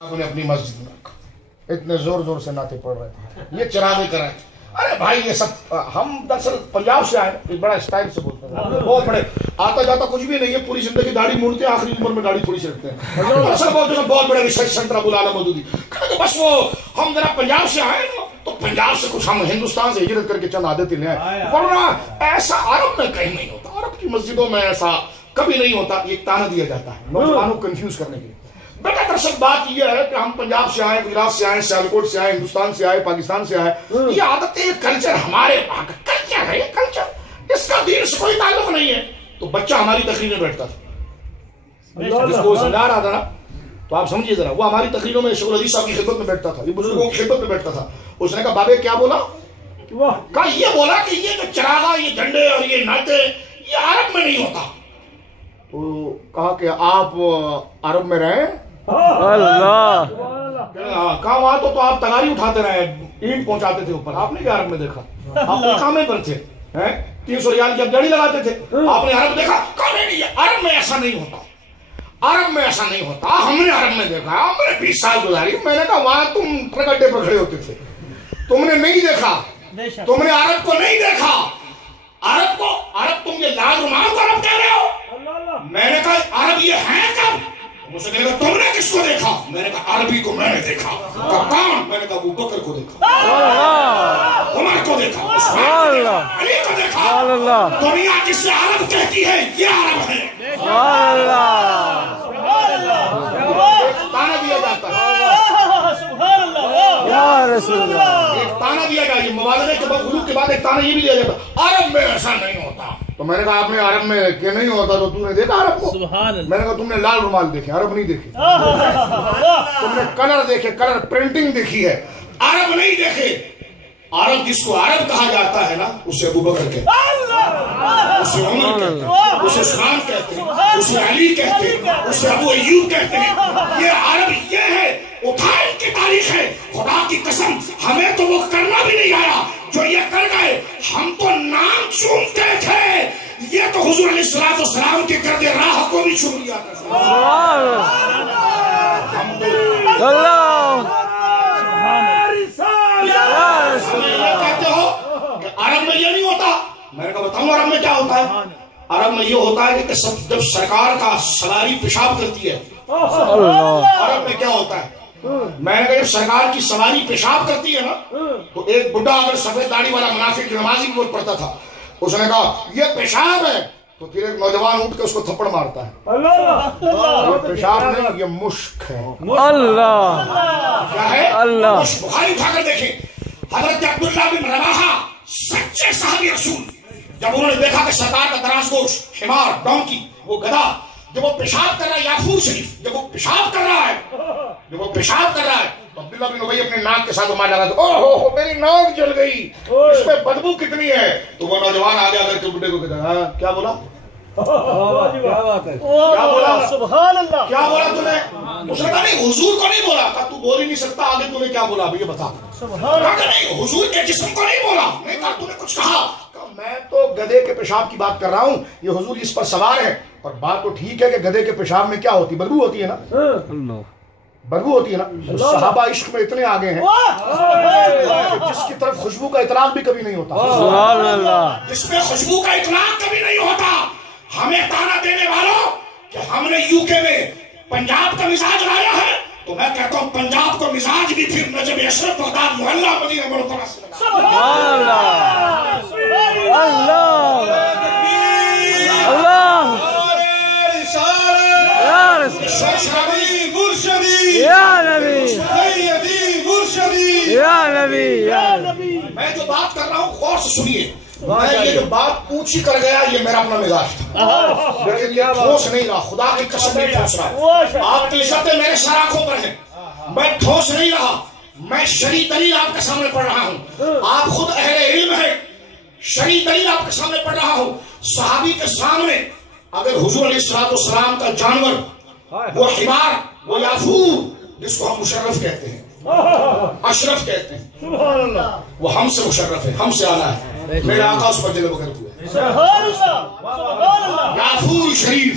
نے اپنی مسجد میں رکھا، اتنے زور زور سے نعتیں پڑھ رہے تھے، یہ چراغے کر رہے تھے۔ ارے بھائی یہ سب ہم دراصل پنجاب سے آئے، بڑا اسٹائل سے بولتے ہیں، بہت بڑے آتا جاتا کچھ بھی نہیں ہے، پوری زندگی داڑھی مونڈتے ہیں، آخری عمر میں داڑھی تھوڑی سی رکھتے ہیں، دراصل بہت بڑے ریسرچ سینٹر ابو العلا مودودی۔ بس وہ ہم ذرا پنجاب سے آئے تو پنجاب سے کچھ ہم ہندوستان سے ہجرت کر کے چند عادتیں لے آئے، ورنہ ایسا عرب میں کہیں نہیں ہوتا، عرب کی مسجدوں میں ایسا کبھی نہیں ہوتا۔ یہ تانا دیا جاتا ہے نوجوانوں کو کنفیوز کرنے کے لیے۔ بیٹا دراصل بات یہ ہے کہ ہم پنجاب سے آئے، گجرات سے آئے، سیالکوٹ سے آئے، ہندوستان سے آئے، پاکستان سے آئے، یہ عادتیں، یہ کلچر ہمارے وہاں کا کلچر ہے، یہ کلچر اس کا دین سے کوئی تعلق نہیں ہے۔ تو بچہ ہماری تقریر میں بیٹھتا تھا، جس کو سمجھا رہا تھا نا، تو آپ سمجھیے ذرا، وہ ہماری تقریروں میں شیخ الحدیث صاحب کی خدمت میں بیٹھتا تھا، یہ بزرگوں کی خدمت میں بیٹھتا تھا۔ اس نے کہا بابے کیا بولا؟ کہا یہ بولا کہ یہ جو چراغا، یہ جھنڈے اور یہ نعتیں، یہ عرب میں نہیں ہوتا۔ تو کہا کہ آپ عرب میں رہے؟ اللہ کہاں وہاں تو آپ تگاری اٹھاتے رہے، اینٹ پہنچاتے تھے اوپر، آپ نے کیا عرب میں دیکھا؟ آپ نے کامے پر تھے، 300 ریال کی جڑی لگاتے تھے، آپ نے عرب دیکھا؟ کامے نہیں، عرب میں ایسا نہیں ہوتا، عرب میں ایسا نہیں ہوتا، ہم نے عرب میں دیکھا، ہم نے 20 سال گزاری۔ میں نے کہا وہاں تم ٹرک اڈے پر کھڑے ہوتے تھے، تم نے نہیں دیکھا، تم نے عرب کو نہیں دیکھا، عرب کو، عرب تم یہ لال رومال کو عرب کہہ رہے ہو؟ میں نے کہا عرب یہ ہے کب؟ مجھے کہا تم نے کس کو دیکھا؟ میں نے کہا عربی کو میں نے دیکھا۔ کون؟ میں نے کہا ابو بکر کو دیکھا، عمر کو دیکھا، عثمان کو دیکھا، علی کو دیکھا۔ دنیا جسے عرب کہتی ہے یہ عرب ہے۔ تانا دیا جاتا ہے، ایک تانا دیا جائے، مبالغے کے بعد، غلو کے بعد ایک تانا یہ بھی دیا جاتا ہے عرب میں ایسا نہیں ہوتا۔ تو میں نے کہا آپ نے عرب میں کہ نہیں ہوتا تو تم نے دیکھا عرب کو؟ میں نے کہا تم نے لال رومال دیکھے، عرب نہیں دیکھے، تم نے کلر دیکھے، کلر پرنٹنگ دیکھی ہے، عرب نہیں دیکھے۔ عرب جس کو عرب کہا جاتا ہے نا، اسے ابو بکر کہتے ہیں، اسے عمر کہتے ہیں، اسے عثمان کہتے ہیں، اسے علی کہتے ہیں، اسے ابو ایوب کہتے ہیں۔ یہ عرب یہ ہے، اٹھائے کی تاریخ ہے۔ خدا کی قسم ہمیں تو وہ کرنا بھی نہیں آیا جو یہ کر گئے، ہم تو نام چومتے تھے، یہ تو حضور علیہ السلام کے کردے راہ کو بھی چوم لیا کرتے۔ کہتے ہو کہ عرب میں یہ نہیں ہوتا، میں نے کہا بتاؤں عرب میں کیا ہوتا ہے؟ عرب میں یہ ہوتا ہے کہ جب سرکار کا سواری پیشاب کرتی ہے، عرب میں کیا ہوتا ہے؟ میں نے کہا جب سرکار کی سواری پیشاب کرتی ہے نا، تو ایک بڈھا اگر سفید داڑھی والا منافق نمازی بھی بول پڑتا تھا، اس نے کہا یہ پیشاب ہے، تو پھر ایک نوجوان اٹھ کے اس کو تھپڑ مارتا ہے، یہ پیشاب نہیں، یہ مشک ہے۔ اللہ کیا ہے؟ اللہ۔ بخاری اٹھا کر دیکھیں، حضرت عبداللہ بن رواحہ سچے صحابی رسول، جب انہوں نے دیکھا کہ سرکار کا دراز گوش، حمار، ڈونکی، وہ گدھا، جب وہ پیشاب کر رہا ہے، یافور شریف جب وہ پیشاب کر رہا ہے، تو عبداللہ بن ابی اپنے ناک کے ساتھ مار لگا، اوہ ہو میری ناک جل گئی، اس میں بدبو کتنی ہے۔ تو وہ نوجوان آگے آ کر کے بڈھے کو کہتا ہے کیا بولا؟ کیا بولا؟ سبحان اللہ، کیا بولا تو نے؟ اس نے کہا نہیں حضور کو نہیں بولا۔ کہا تو بول ہی نہیں سکتا، آگے تو نے کیا بولا ابھی یہ بتا۔ کہا کہ نہیں حضور کے جسم کو نہیں بولا۔ میں کہا تو نے کچھ کہا؟ کہا میں تو گدھے کے پیشاب کی بات کر رہا ہوں، یہ حضور اس پر سوار ہے، اور بات تو ٹھیک ہے کہ گدھے کے پیشاب میں کیا ہوتی، بدبو ہوتی ہے نا، بدبو ہوتی ہے نا۔ صحابہ عشق میں اتنے آگے ہیں کہ جس کی طرف خوشبو کا اطلاق بھی کبھی نہیں ہوتا، جس میں خوشبو کا اطلاق کبھی نہیں ہوتا۔ ہمیں تانا دینے والوں کہ ہم نے یو کے میں پنجاب کا مزاج لایا ہے، تو میں کہتا ہوں پنجاب کو مزاج بھی پھر نجم اشرف بغداد محلہ مدینہ منورہ سے لگا۔ سبحان اللہ، اللہ اللہ، مرشدی مرشدی یا نبی، سیدی مرشدی یا نبی، یا نبی۔ میں جو بات کر رہا ہوں غور سے سنیے، میں یہ جو بات پوچھی کر گیا یہ میرا اپنا مزاج تھا، لیکن یہ ٹھوس نہیں رہا، خدا کی قسم نہیں ٹھوس رہا۔ آپ کی عزتیں میرے سر آنکھوں پر ہیں، میں ٹھوس نہیں رہا، میں شرعی دلیل آپ کے سامنے پڑھ رہا ہوں، آپ خود اہل علم ہیں، شرعی دلیل آپ کے سامنے پڑھ رہا ہوں۔ صحابی کے سامنے اگر حضور علیہ السلام کا جانور، وہ حمار، وہ یافور جس کو ہم مشرف کہتے ہیں، اشرف کہتے ہیں، وہ ہم سے مشرف ہے، ہم سے اعلیٰ ہے، میرے آقا اس پر جلوہ کرتے ہوئے، سبحان اللہ، سبحان اللہ، یافور شریف،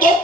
2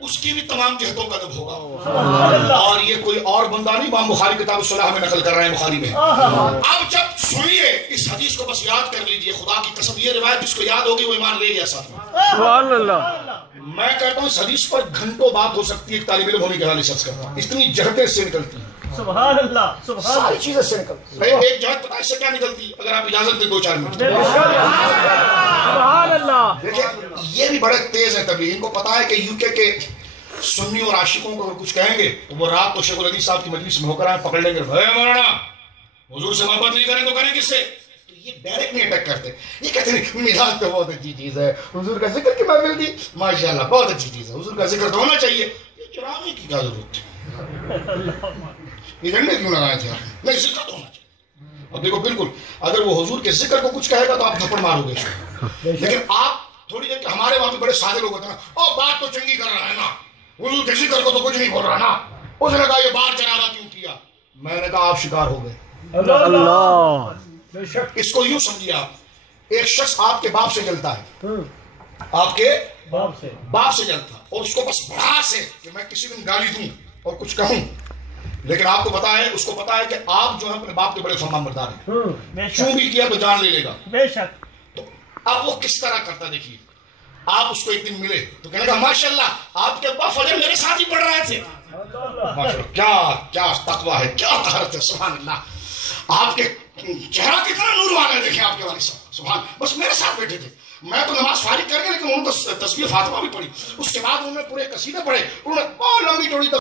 اس کی بھی تمام جہتوں کا ادب ہوگا. اور یہ کوئی اور بندہ نہیں، امام بخاری کتاب الصلاح میں نقل کر رہے ہیں بخاری میں. اب جب سنیے اس حدیث کو بس یاد کر لیجئے، خدا کی قسم یہ روایت جس کو یاد ہوگی وہ ایمان لے گیا ساتھ میں. سبحان اللہ. میں کہتا ہوں اس حدیث پر گھنٹوں بات ہو سکتی ہے ایک طالب علم ہونے کے حوالے سے عرض کرتا ہوں. اتنی جہتیں سے نکلتی ہیں، سبحان اللہ، سبحان ساری چیزیں سے نکلتی ہیں. ایک جہت پتہ ہے اس سے کیا نکلتی ہے؟ اگر آپ اجازت دیں 2-4 منٹ. سبحان اللہ. دیکھیں یہ بھی بڑے تیز ہیں تبلیغ. ان کو پتا ہے کہ یو کے سنی اور عاشقوں کو اگر کچھ کہیں گے تو وہ رات تو شیخ الحدیث صاحب کی مجلس میں ہو کر آئے پکڑ لیں گے. مولانا حضور سے محبت نہیں کریں تو کریں کس سے؟ تو یہ ڈائریکٹ نہیں اٹیک کرتے. یہ کہتے ہیں میلاد تو بہت اچھی چیز ہے، حضور کا ذکر کی محفل دی ماشاءاللہ بہت اچھی چیز ہے، حضور کا ذکر تو ہونا چاہیے. یہ چراغے کی کیا ضرورت تھی؟ یہ جھنڈے کیوں لگائے تھے آپ؟ نہیں، ذکر تو ہونا چاہیے. اب دیکھو بالکل اگر وہ حضور کے ذکر کو کچھ کہے گا تو آپ تھپڑ مارو گے. لیکن آپ تھوڑی دیر کے ہمارے وہاں بھی بڑے سادے لوگ ہوتے ہیں نا، او بات تو چنگی کر رہا ہے نا، حضور کے ذکر کو تو کچھ نہیں بول رہا نا. اس نے کہا یہ بار چراغا کیوں کیا؟ میں نے کہا آپ شکار ہو گئے. اللہ. اس کو یوں سمجھیے آپ، ایک شخص آپ کے باپ سے جلتا ہے، آپ کے باپ سے جلتا ہے اور اس کو بس بڑھاس ہے کہ میں کسی دن گالی دوں اور کچھ کہوں. لیکن آپ کو پتا ہے، اس کو پتا ہے کہ آپ جو ہے اپنے باپ کے بڑے فرمان بردار ہیں، کیوں بھی کیا تو جان لے لے گا. بے شک. تو اب وہ کس طرح کرتا دیکھیے. آپ اس کو ایک دن ملے تو کہنے گا ماشاءاللہ آپ کے ابا فجر میرے ساتھ ہی پڑھ رہے تھے. ماشاءاللہ کیا تقویٰ ہے، کیا طہارت ہے، سبحان اللہ. آپ کے چہرہ کتنا نور والا دیکھیں آپ کے والد صاحب، سبحان. بس میرے ساتھ بیٹھے تھے، میں تو نماز فارغ کر کے لیکن انہوں نے تسبیح فاطمہ بھی پڑھی. اس کے بعد انہوں نے پورے قصیدے پڑھے، انہوں نے بہت لمبی چوڑی